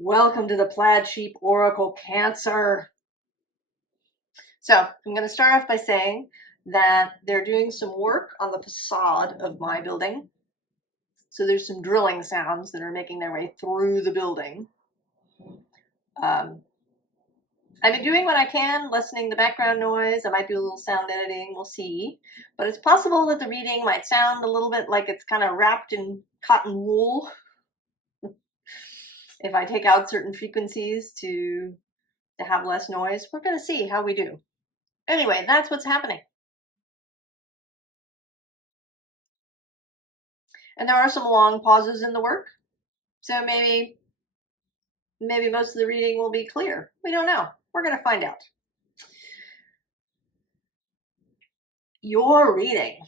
Welcome to the Plaid Sheep Oracle Cancer. So I'm going to start off by saying that they're doing some work on the facade of my building. So there's some drilling sounds that are making their way through the building. I've been doing what I can, lessening the background noise. I might do a little sound editing, we'll see. But it's possible that the reading might sound a little bit like it's kind of wrapped in cotton wool if I take out certain frequencies to have less noise. We're going to see how we do. Anyway, that's what's happening. And there are some long pauses in the work. So maybe most of the reading will be clear. We don't know. We're going to find out. Your reading.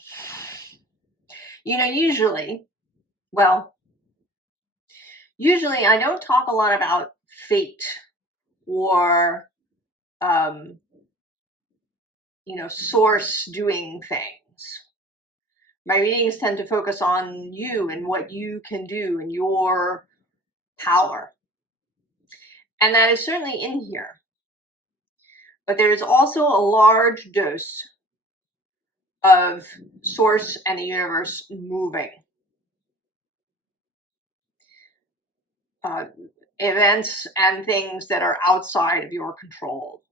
Usually I don't talk a lot about fate or, source doing things. My readings tend to focus on you and what you can do and your power. And that is certainly in here. But there is also a large dose of source and the universe moving. Events and things that are outside of your control.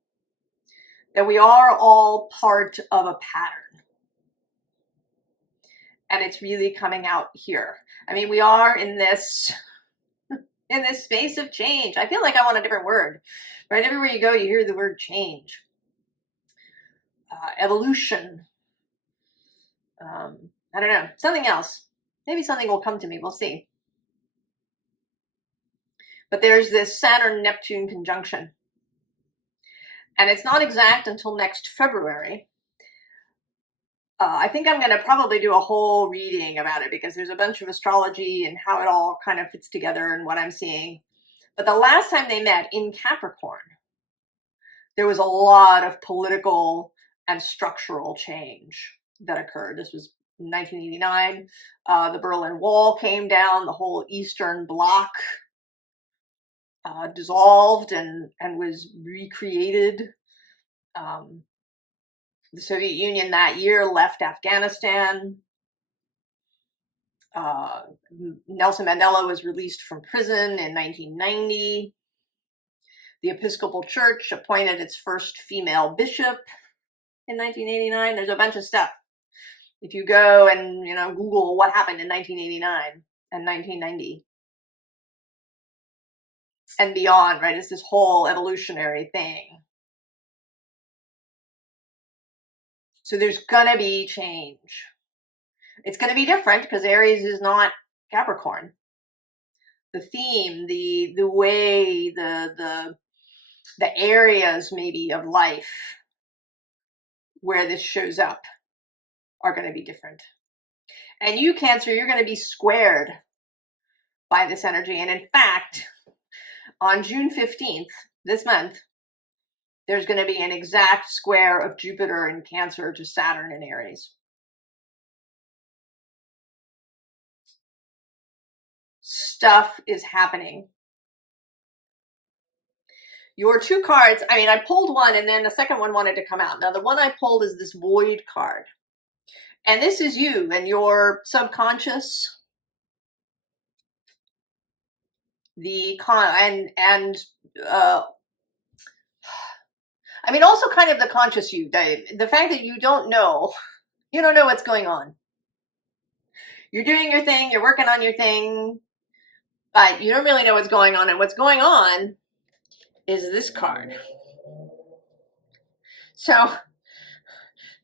That we are all part of a pattern. And it's really coming out here. I mean, we are in this space of change. I feel like I want a different word. Right? Everywhere you go, you hear the word change. Evolution. I don't know. Something else. Maybe something will come to me. We'll see. But there's this Saturn-Neptune conjunction. And it's not exact until next February. I think I'm going to probably do a whole reading about it because there's a bunch of astrology and how it all kind of fits together and what I'm seeing. But the last time they met in Capricorn, there was a lot of political and structural change that occurred. This was 1989. The Berlin Wall came down. The whole Eastern Bloc dissolved and was recreated. The Soviet Union that year left Afghanistan. Nelson Mandela was released from prison in 1990. The Episcopal Church appointed its first female bishop in 1989. There's a bunch of stuff. If you go and Google what happened in 1989 and 1990 and beyond, right? It's this whole evolutionary thing. So there's gonna be change. It's gonna be different because Aries is not Capricorn. The theme, the way, the areas maybe of life where this shows up are going to be different. And you, Cancer, you're going to be squared by this energy. And in fact, on June 15th, this month, there's going to be an exact square of Jupiter in Cancer to Saturn in Aries. Stuff is happening. Your two cards, I pulled one and then the second one wanted to come out. Now, the one I pulled is this Void card. And this is you and your subconscious. Also kind of the conscious you, the fact that you don't know what's going on. You're doing your thing, you're working on your thing, but you don't really know what's going on. And what's going on is this card. So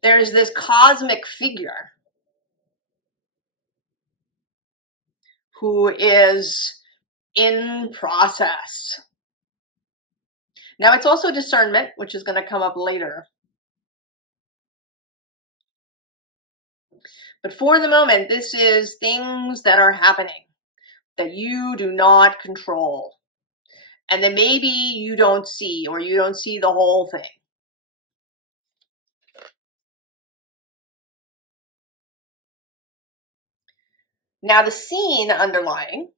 there's this cosmic figure who is in process. Now, it's also discernment, which is going to come up later. But for the moment, this is things that are happening that you do not control. And that maybe you don't see, or you don't see the whole thing. Now, the scene underlying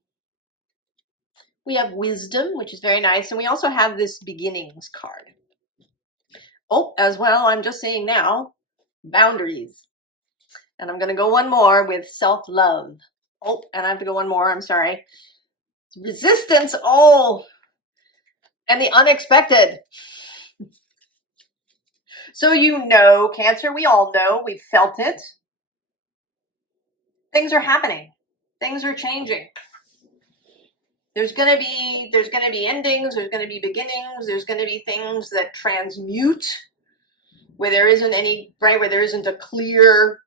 We have wisdom, which is very nice. And we also have this beginnings card. Oh, as well, I'm just saying now, boundaries. And I'm going to go one more with self-love. Oh, and I have to go one more. I'm sorry. Resistance. Oh, and the unexpected. So you know, Cancer, we all know, we've felt it. Things are happening. Things are changing. There's going to be endings, there's going to be beginnings, there's going to be things that transmute where there isn't any, right, where there isn't a clear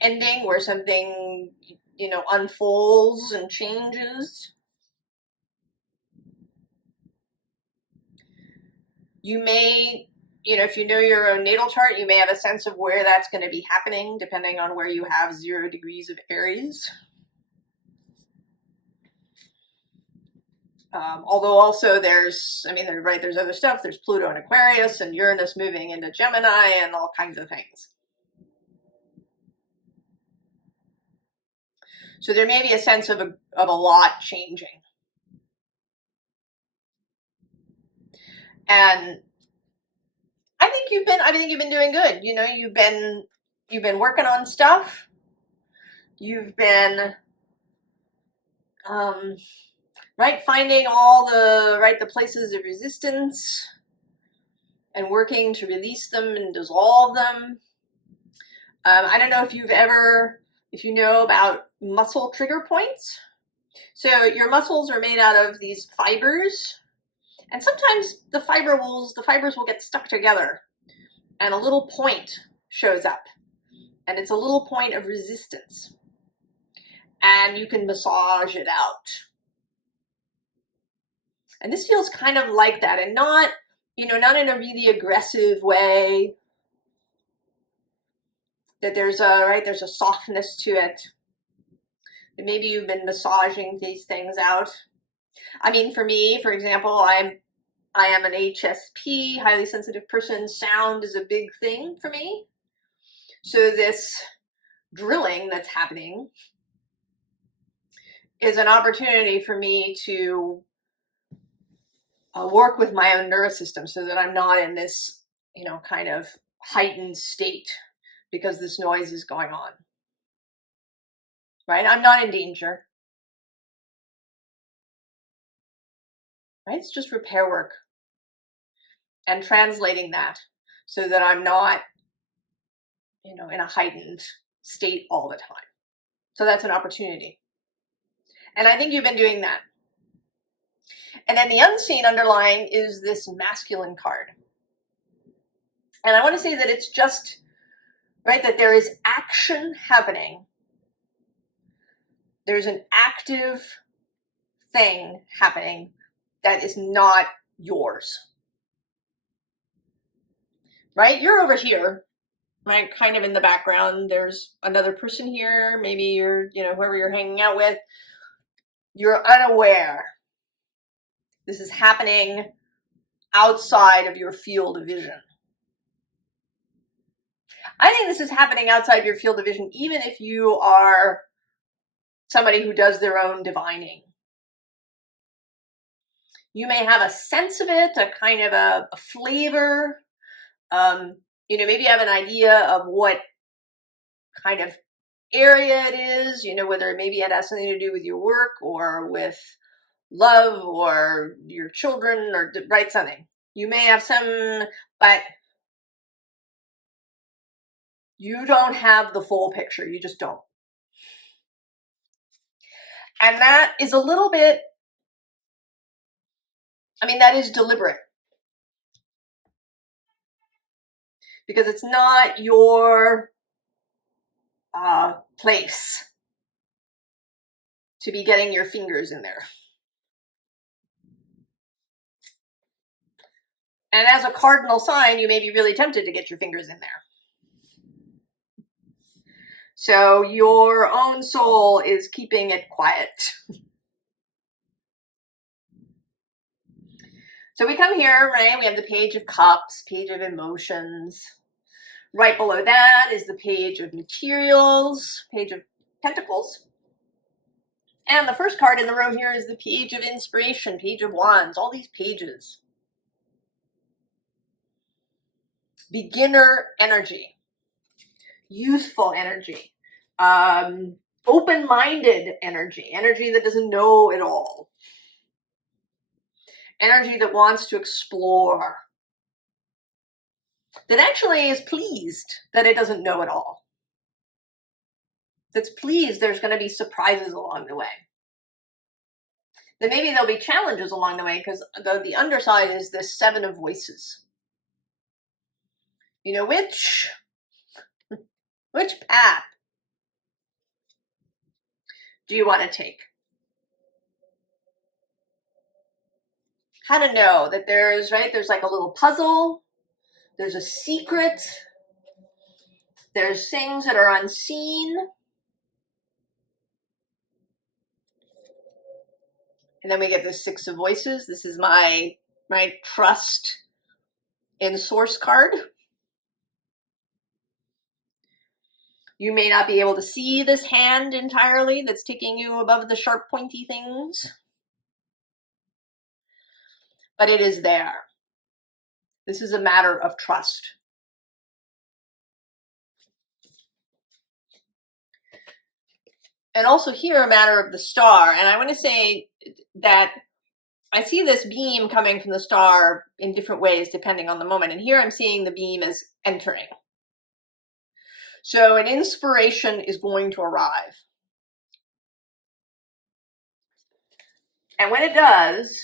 ending, where something, you know, unfolds and changes. You may, you know, if you know your own natal chart, you may have a sense of where that's going to be happening, depending on where you have 0 degrees of Aries. Although also there's, I mean, right, there's other stuff. There's Pluto and Aquarius and Uranus moving into Gemini and all kinds of things. So there may be a sense of a lot changing. And I think you've been doing good. You know, you've been working on stuff. You've been right, finding all the places of resistance and working to release them and dissolve them. I don't know if you know about muscle trigger points. So your muscles are made out of these fibers, and sometimes the fibers will get stuck together, and a little point shows up, and it's a little point of resistance, and you can massage it out. And this feels kind of like that, and not, you know, not in a really aggressive way. That there's a softness to it. And maybe you've been massaging these things out. I mean, for me, for example, I am an HSP, highly sensitive person. Sound is a big thing for me. So this drilling that's happening is an opportunity for me to work with my own nervous system so that I'm not in this, you know, kind of heightened state because this noise is going on. Right? I'm not in danger. Right? It's just repair work and translating that so that I'm not, you know, in a heightened state all the time. So that's an opportunity. And I think you've been doing that. And then the unseen underlying is this masculine card. And I want to say that it's just, right, that there is action happening. There's an active thing happening that is not yours. Right? You're over here, right? Kind of in the background. There's another person here. Maybe you're, you know, whoever you're hanging out with. You're unaware. This is happening outside of your field of vision. I think this is happening outside your field of vision, even if you are somebody who does their own divining. You may have a sense of it, a kind of a flavor. You know, maybe you have an idea of what kind of area it is, you know, whether maybe it has something to do with your work or with love or your children or right, something. You may have some, but you don't have the full picture. You just don't. And that is a little bit, I mean, that is deliberate. Because it's not your place to be getting your fingers in there. And as a cardinal sign, you may be really tempted to get your fingers in there. So your own soul is keeping it quiet. So we come here, right? We have the Page of Cups, Page of Emotions. Right below that is the Page of Materials, Page of Pentacles. And the first card in the row here is the Page of Inspiration, Page of Wands, all these pages. Beginner energy, youthful energy, open-minded energy, energy that doesn't know it all, energy that wants to explore, that actually is pleased that it doesn't know it all, that's pleased there's going to be surprises along the way. Then maybe there'll be challenges along the way, because the underside is this Seven of Voices. You know, which path do you want to take? How to know that there's like a little puzzle, there's a secret, there's things that are unseen. And then we get the Six of Voices. This is my trust in source card. You may not be able to see this hand entirely that's taking you above the sharp, pointy things, but it is there. This is a matter of trust. And also here, a matter of the star. And I want to say that I see this beam coming from the star in different ways depending on the moment. And here I'm seeing the beam as entering. So an inspiration is going to arrive. And when it does,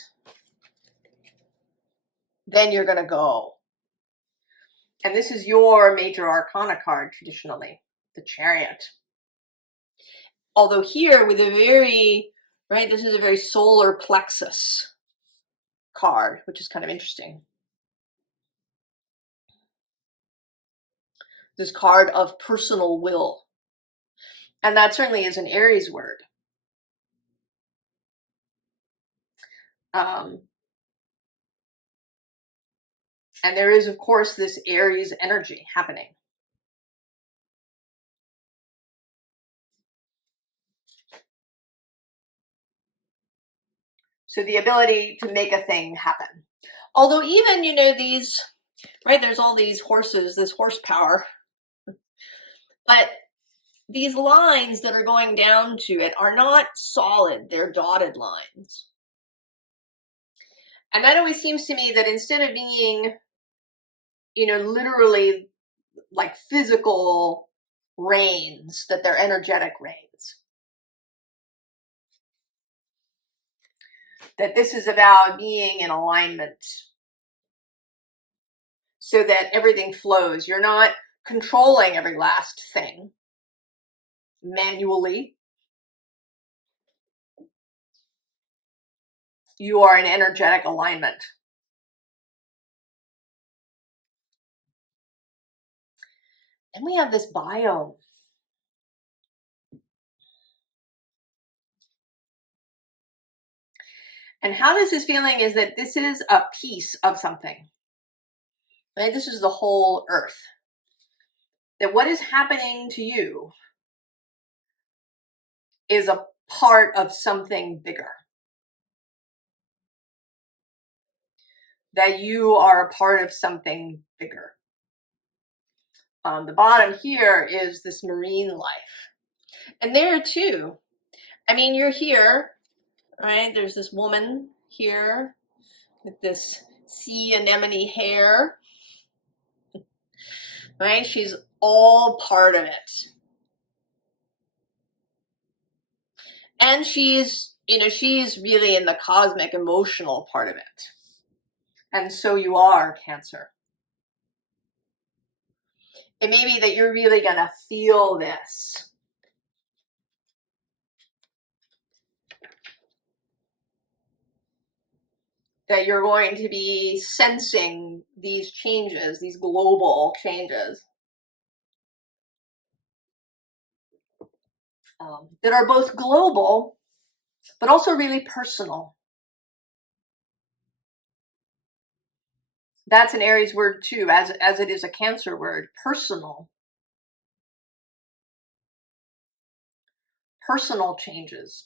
then you're going to go. And this is your major arcana card traditionally, the Chariot. Although here with a very, this is a very solar plexus card, which is kind of interesting. This card of personal will. And that certainly is an Aries word. And there is, of course, this Aries energy happening. So the ability to make a thing happen. Although even, these, there's all these horses, this horsepower. But these lines that are going down to it are not solid, they're dotted lines. And that always seems to me that instead of being, literally like physical reins, that they're energetic reins. That this is about being in alignment so that everything flows. You're not controlling every last thing manually. You are in energetic alignment. And we have this biome. And how this is feeling is that this is a piece of something. Right? This is the whole earth. That what is happening to you is a part of something bigger. That you are a part of something bigger. On the bottom here is this marine life. And there too, you're here, right? There's this woman here with this sea anemone hair, right? She's all part of it. And she's really in the cosmic emotional part of it. And so you are, Cancer. It may be that you're really going to feel this. That you're going to be sensing these changes, these global changes. That are both global, but also really personal. That's an Aries word too, as it is a Cancer word, personal. Personal changes.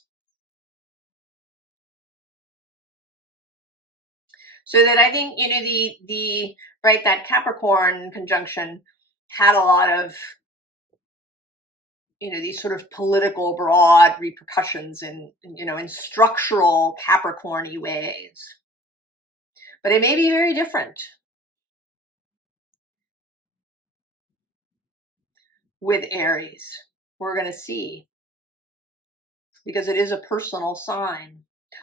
So that I think, you know, the right, that Capricorn conjunction had a lot of, you know, these sort of political broad repercussions in, you know, in structural Capricorn-y ways. But it may be very different with Aries. We're going to see, because it is a personal sign.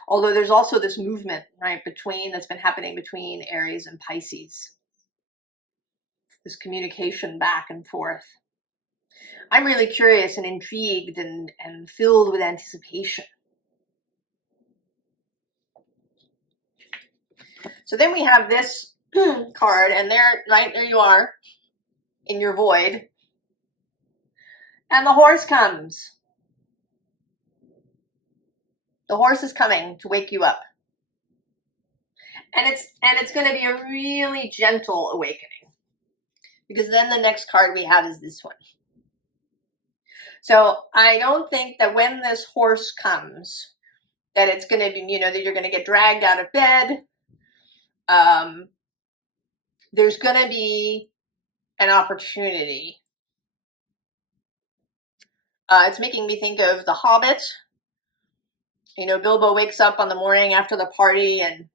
Although there's also this movement, right, that's been happening between Aries and Pisces. This communication back and forth. I'm really curious and intrigued and filled with anticipation. So then we have this card, and there you are in your void. And the horse comes. The horse is coming to wake you up. And it's going to be a really gentle awakening. Because then the next card we have is this one. So I don't think that when this horse comes, that it's going to be, you know, that you're going to get dragged out of bed. There's going to be an opportunity. It's making me think of The Hobbit. You know, Bilbo wakes up on the morning after the party and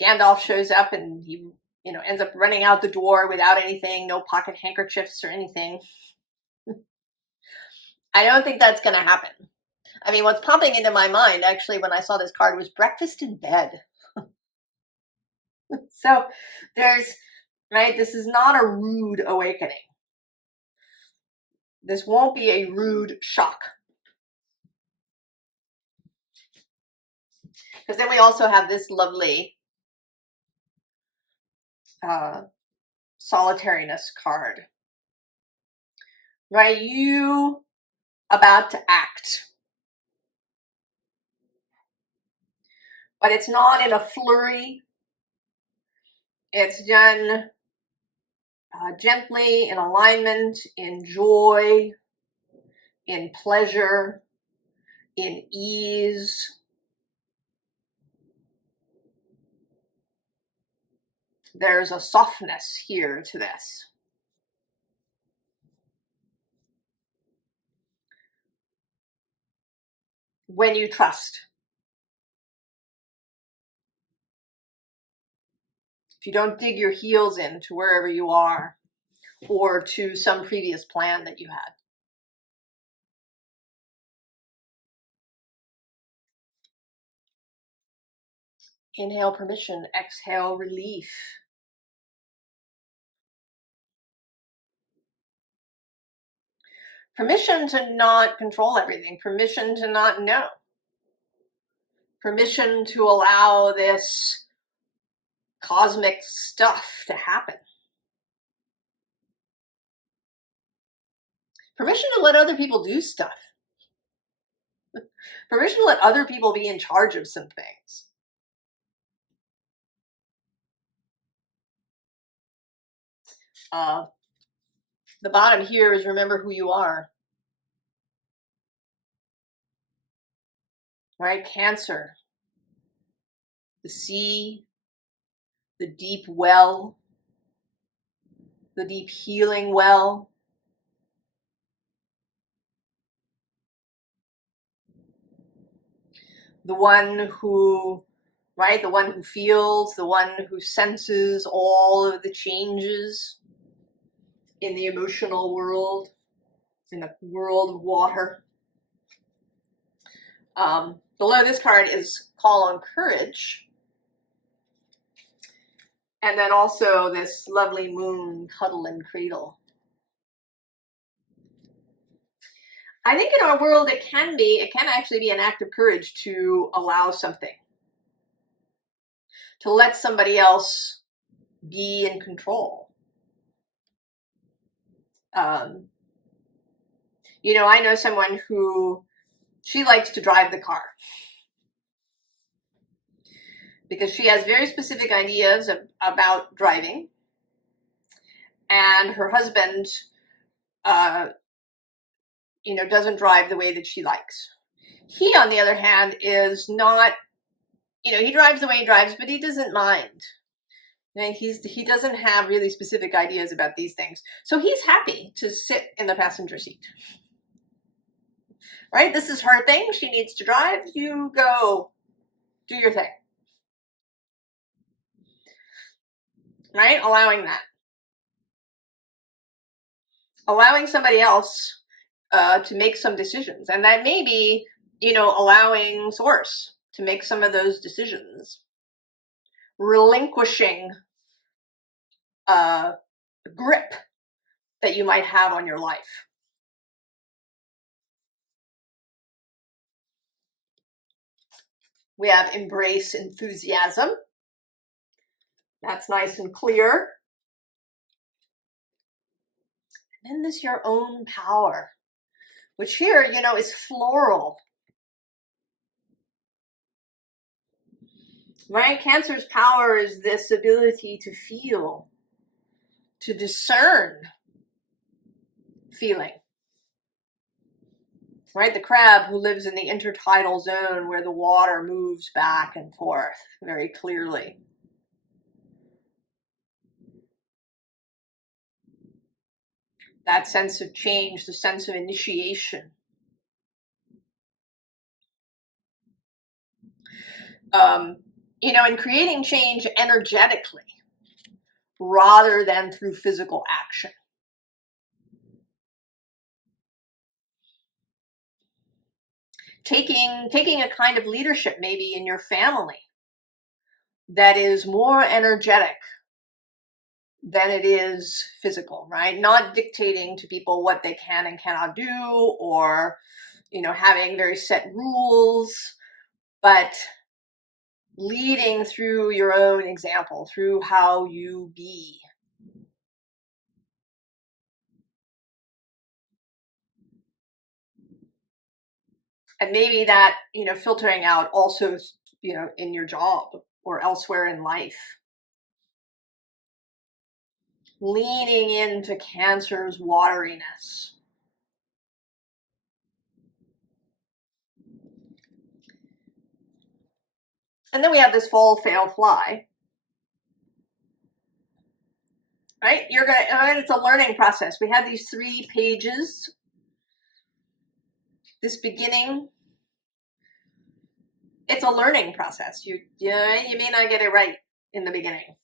Gandalf shows up and he, you know, ends up running out the door without anything, no pocket handkerchiefs or anything. I don't think that's going to happen. I mean, what's popping into my mind, actually, when I saw this card was breakfast in bed. So there's, right, this is not a rude awakening. This won't be a rude shock. Because then we also have this lovely solitariness card. Right, you about to act. But it's not in a flurry. It's done gently, in alignment, in joy, in pleasure, in ease. There's a softness here to this. When you trust. If you don't dig your heels into wherever you are or to some previous plan that you had. Inhale permission, exhale relief. Permission to not control everything. Permission to not know. Permission to allow this cosmic stuff to happen. Permission to let other people do stuff. Permission to let other people be in charge of some things. The bottom here is remember who you are. Right? Cancer. The sea. The deep well. The deep healing well. The one who, right? The one who feels, the one who senses all of the changes in the emotional world, in the world of water. Below this card is Call on Courage. And then also this lovely moon, Cuddle and Cradle. I think in our world it can actually be an act of courage to allow something. To let somebody else be in control. You know, I know someone who, she likes to drive the car. Because she has very specific ideas about driving. And her husband, you know, doesn't drive the way that she likes. He, on the other hand, is not, you know, he drives the way he drives, but he doesn't mind. Right? He doesn't have really specific ideas about these things. So he's happy to sit in the passenger seat. Right? This is her thing. She needs to drive. You go do your thing. Right? Allowing that. Allowing somebody else to make some decisions. And that may be, you know, allowing Source to make some of those decisions. Relinquishing grip that you might have on your life. We have embrace enthusiasm. That's nice and clear. And then there's your own power, which here, you know, is floral. Right? Cancer's power is this ability to feel, to discern feeling. Right? The crab who lives in the intertidal zone where the water moves back and forth very clearly. That sense of change, the sense of initiation. You know, in creating change energetically rather than through physical action. Taking a kind of leadership maybe in your family that is more energetic than it is physical, right? Not dictating to people what they can and cannot do, or, you know, having very set rules, but leading through your own example, through how you be. And maybe that, you know, filtering out also, you know, in your job or elsewhere in life. Leaning into Cancer's wateriness. And then we have this fall, fail, fly. Right? It's a learning process. We have these 3 pages. This beginning, it's a learning process. You may not get it right in the beginning.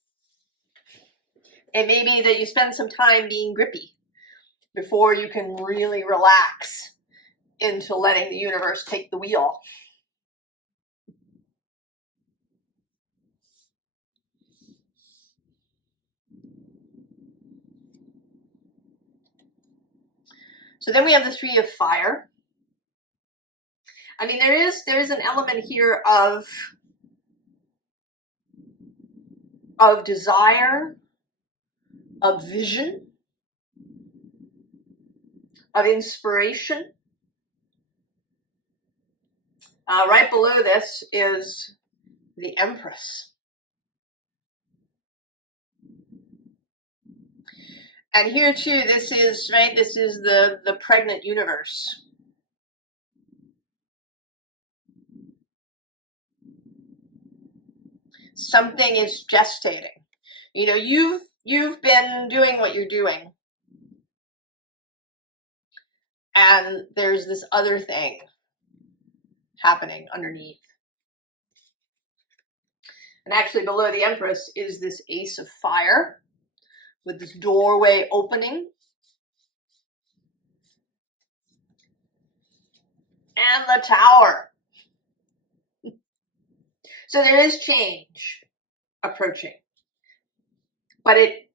It may be that you spend some time being grippy before you can really relax into letting the universe take the wheel. So then we have the 3 of fire. I mean, there is an element here of desire, of vision, of inspiration. Right below this is the Empress. And here too, this is the pregnant universe. Something is gestating. You know, you've been doing what you're doing. And there's this other thing happening underneath. And actually below the Empress is this Ace of Fire with this doorway opening. And the Tower. So there is change approaching. But it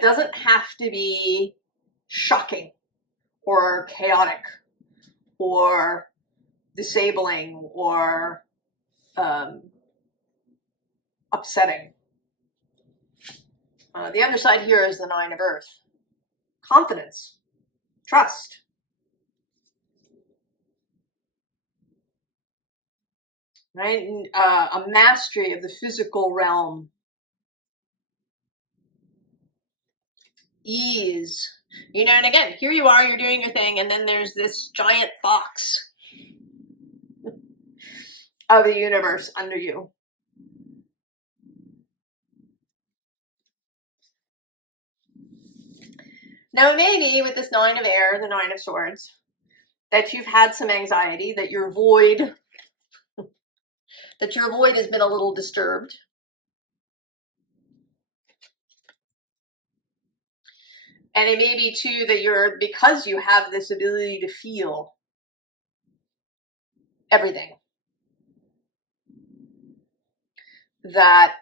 doesn't have to be shocking or chaotic or disabling or upsetting. The other side here is the 9 of Earth. Confidence, trust. Right? A mastery of the physical realm. Ease. You know, and again, here you are, you're doing your thing, and then there's this giant fox of the universe under you. Now, maybe with this Nine of Air, the Nine of Swords, that you've had some anxiety, that your void has been a little disturbed. And it may be too that because you have this ability to feel everything, that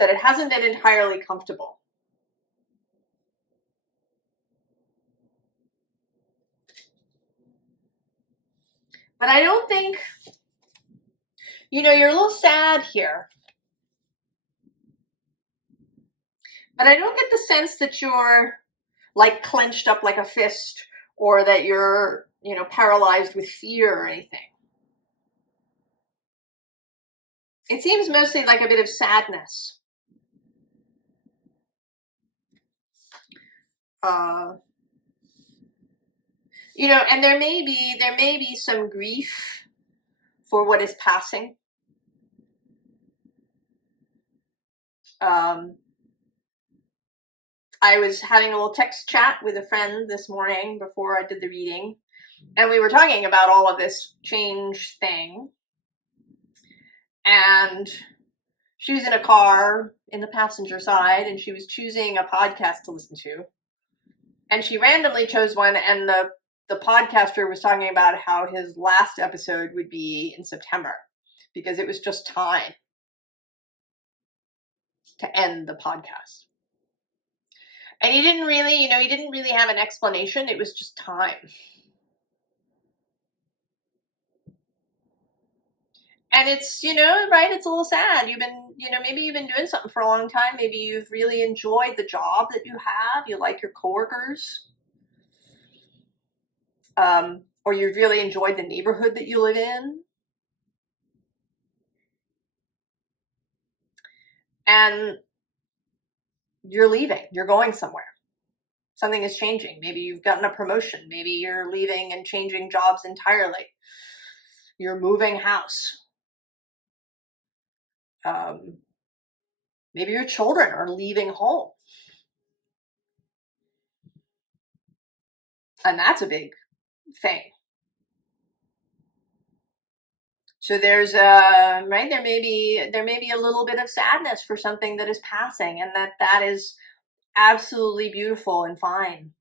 it hasn't been entirely comfortable. But I don't think, you're a little sad here. But I don't get the sense that you're like clenched up like a fist, or that you're, paralyzed with fear or anything. It seems mostly like a bit of sadness. And there may be some grief for what is passing. I was having a little text chat with a friend this morning before I did the reading, and we were talking about all of this change thing. And she was in a car in the passenger side, and she was choosing a podcast to listen to. And she randomly chose one, and the podcaster was talking about how his last episode would be in September, because it was just time to end the podcast. And he didn't really have an explanation. It was just time. And it's, right, it's a little sad. You've been, maybe you've been doing something for a long time. Maybe you've really enjoyed the job that you have. You like your coworkers. Or you've really enjoyed the neighborhood that you live in. And you're leaving. You're going somewhere. Something is changing. Maybe you've gotten a promotion. Maybe you're leaving and changing jobs entirely. You're moving house. Maybe your children are leaving home. And that's a big thing. So there's there may be a little bit of sadness for something that is passing, and that is absolutely beautiful and fine.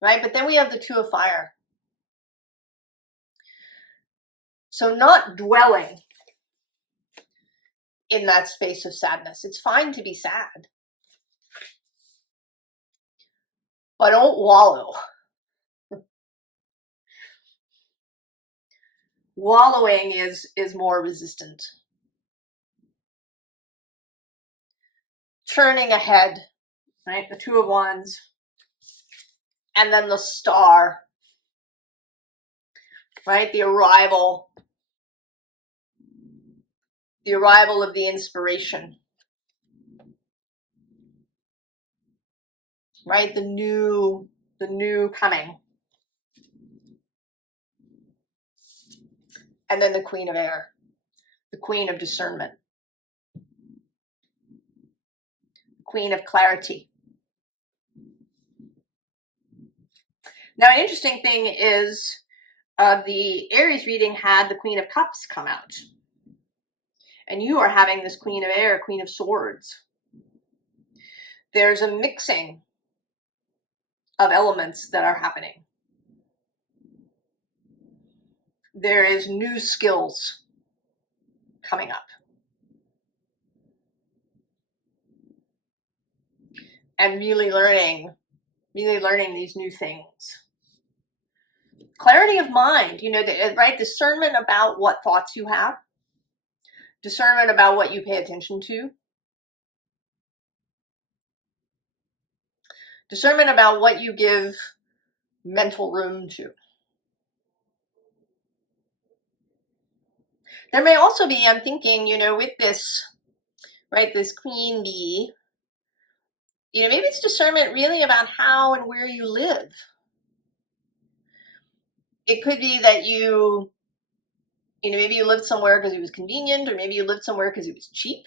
Right? But then we have the Two of Fire. So not dwelling in that space of sadness. It's fine to be sad, but don't wallow. Wallowing is more resistant. Turning ahead, right? The Two of Wands, and then the Star, right? The arrival of the inspiration, right? The new coming. And then the Queen of Air, the Queen of Discernment, Queen of Clarity. Now, an interesting thing is the Aries reading had the Queen of Cups come out. And you are having this Queen of Air, Queen of Swords. There's a mixing of elements that are happening. There is new skills coming up. And really learning these new things. Clarity of mind, right? Discernment about what thoughts you have. Discernment about what you pay attention to. Discernment about what you give mental room to. There may also be, I'm thinking, with this, right, this Queen Bee, maybe it's discernment really about how and where you live. It could be that maybe you lived somewhere because it was convenient, or maybe you lived somewhere because it was cheap.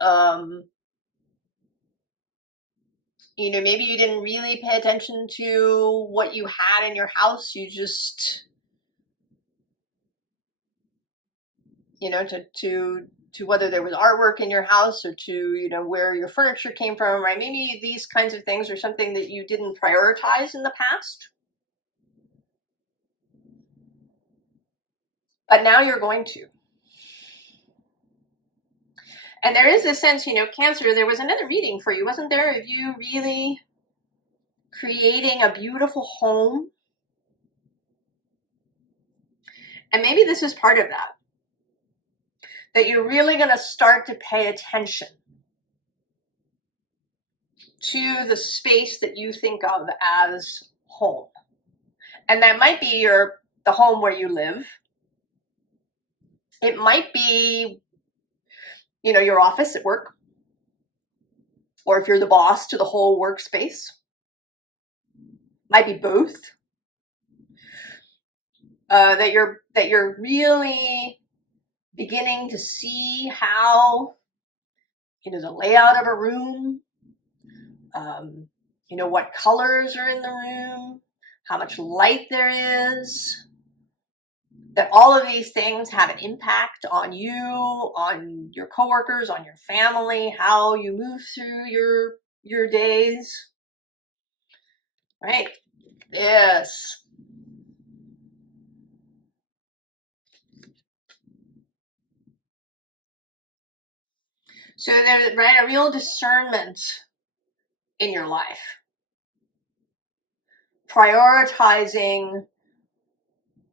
You know, maybe you didn't really pay attention to what you had in your house. You just, you know, to whether there was artwork in your house or to, you know, where your furniture came from, right? Maybe these kinds of things are something that you didn't prioritize in the past. But now you're going to. And there is this sense, you know, Cancer, there was another reading for you, wasn't there? Of you really creating a beautiful home. And maybe this is part of that. That you're really going to start to pay attention to the space that you think of as home. And that might be the home where you live. It might be, you know, your office at work. Or if you're the boss, to the whole workspace. Might be both. That you're really beginning to see how, you know, the layout of a room, you know, what colors are in the room, how much light there is, that all of these things have an impact on you, on your coworkers, on your family, how you move through your days, right? Yes. So there's, right, a real discernment in your life. Prioritizing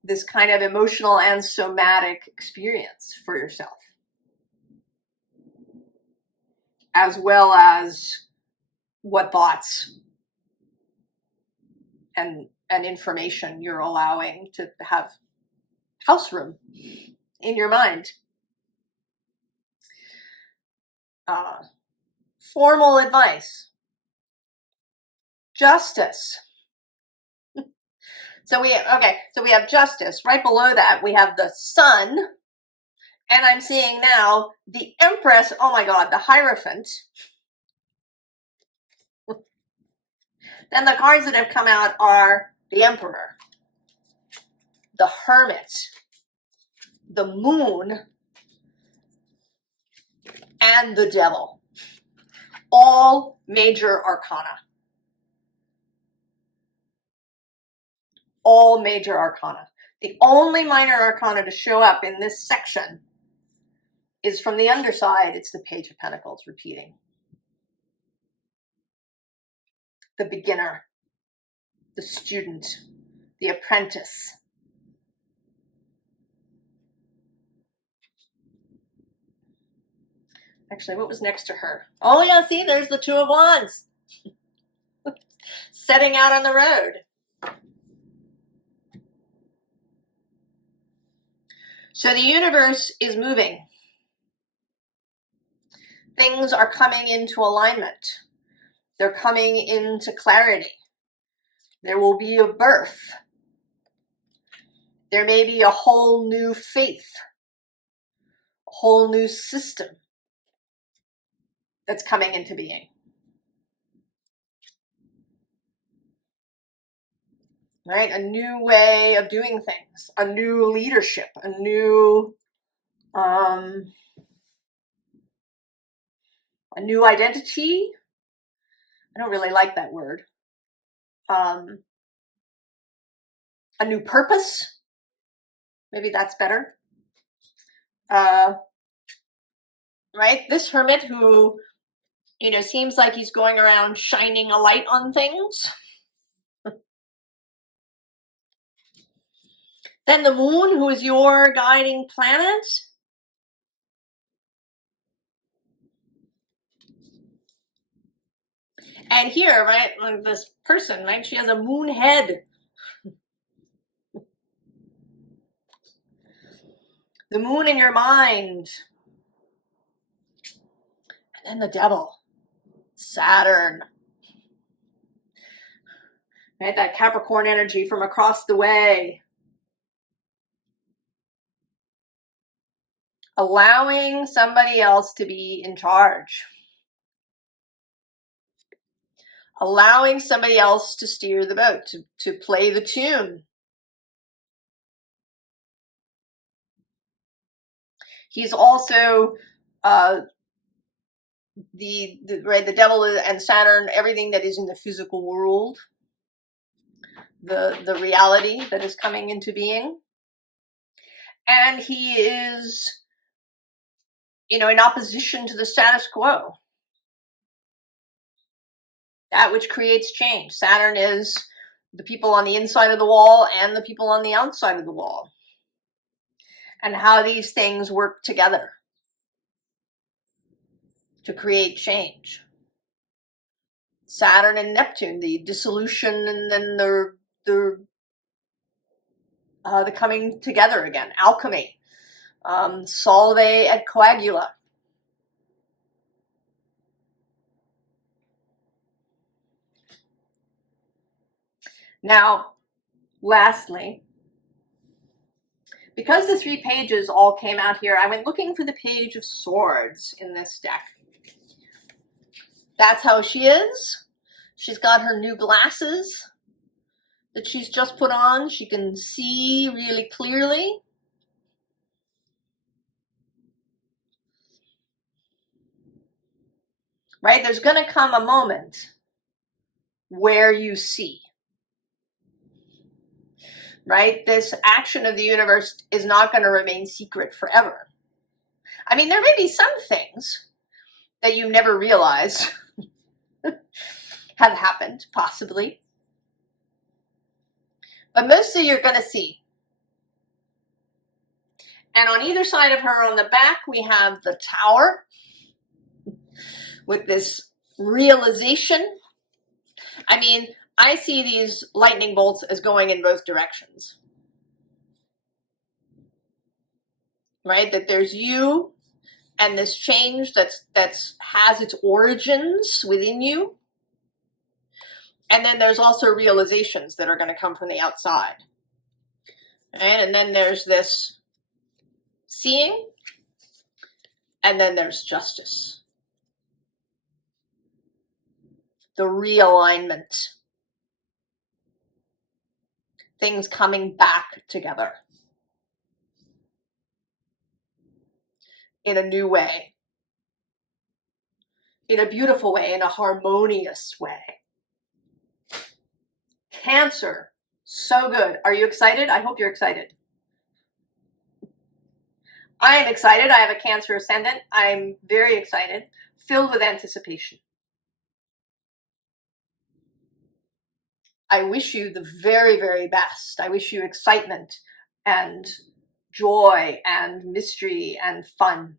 this kind of emotional and somatic experience for yourself. As well as what thoughts and information you're allowing to have house room in your mind. Formal advice. Justice. So we have justice. Right below that, we have the sun. And I'm seeing now the Empress. Oh my God, the Hierophant. Then the cards that have come out are the Emperor, the Hermit, the Moon, and the Devil. All major arcana. All major arcana. The only minor arcana to show up in this section is from the underside. It's the Page of Pentacles repeating. The beginner, the student, the apprentice. Actually, what was next to her? Oh yeah, see, there's the Two of Wands. Setting out on the road. So the universe is moving. Things are coming into alignment. They're coming into clarity. There will be a birth. There may be a whole new faith, a whole new system that's coming into being. Right? A new way of doing things, a new leadership, a new identity. I don't really like that word. A new purpose. Maybe that's better. Right? This hermit who, you know, seems like he's going around shining a light on things. Then the moon, who is your guiding planet. And here, right, this person, right, she has a moon head. The moon in your mind. And then the devil, Saturn. Right, that Capricorn energy from across the way. allowing somebody else to be in charge, allowing somebody else to steer the boat, to play the tune. He's also the devil and Saturn, everything that is in the physical world, the reality that is coming into being. And he is, you know, in opposition to the status quo, that which creates change. Saturn is the people on the inside of the wall and the people on the outside of the wall, and how these things work together to create change. Saturn and Neptune, the dissolution and then the coming together again, alchemy, solve et coagula. Now, lastly, because the 3 pages all came out here, I went looking for the Page of Swords in this deck. That's how she is. She's got her new glasses that she's just put on. She can see really clearly. Right? There's going to come a moment where you see. Right? This action of the universe is not going to remain secret forever. I mean, there may be some things that you never realized have happened, possibly. But mostly you're going to see. And on either side of her on the back, we have the Tower with this realization. I mean, I see these lightning bolts as going in both directions. Right? That there's you and this change that's has its origins within you. And then there's also realizations that are going to come from the outside. Right? And then there's this seeing, and then there's justice. The realignment. Things coming back together in a new way, in a beautiful way, in a harmonious way. Cancer, so good. Are you excited? I hope you're excited. I am excited. I have a Cancer ascendant. I'm very excited, filled with anticipation. I wish you the very, very best. I wish you excitement and joy and mystery and fun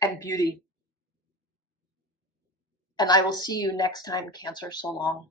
and beauty. And I will see you next time, Cancer. So long.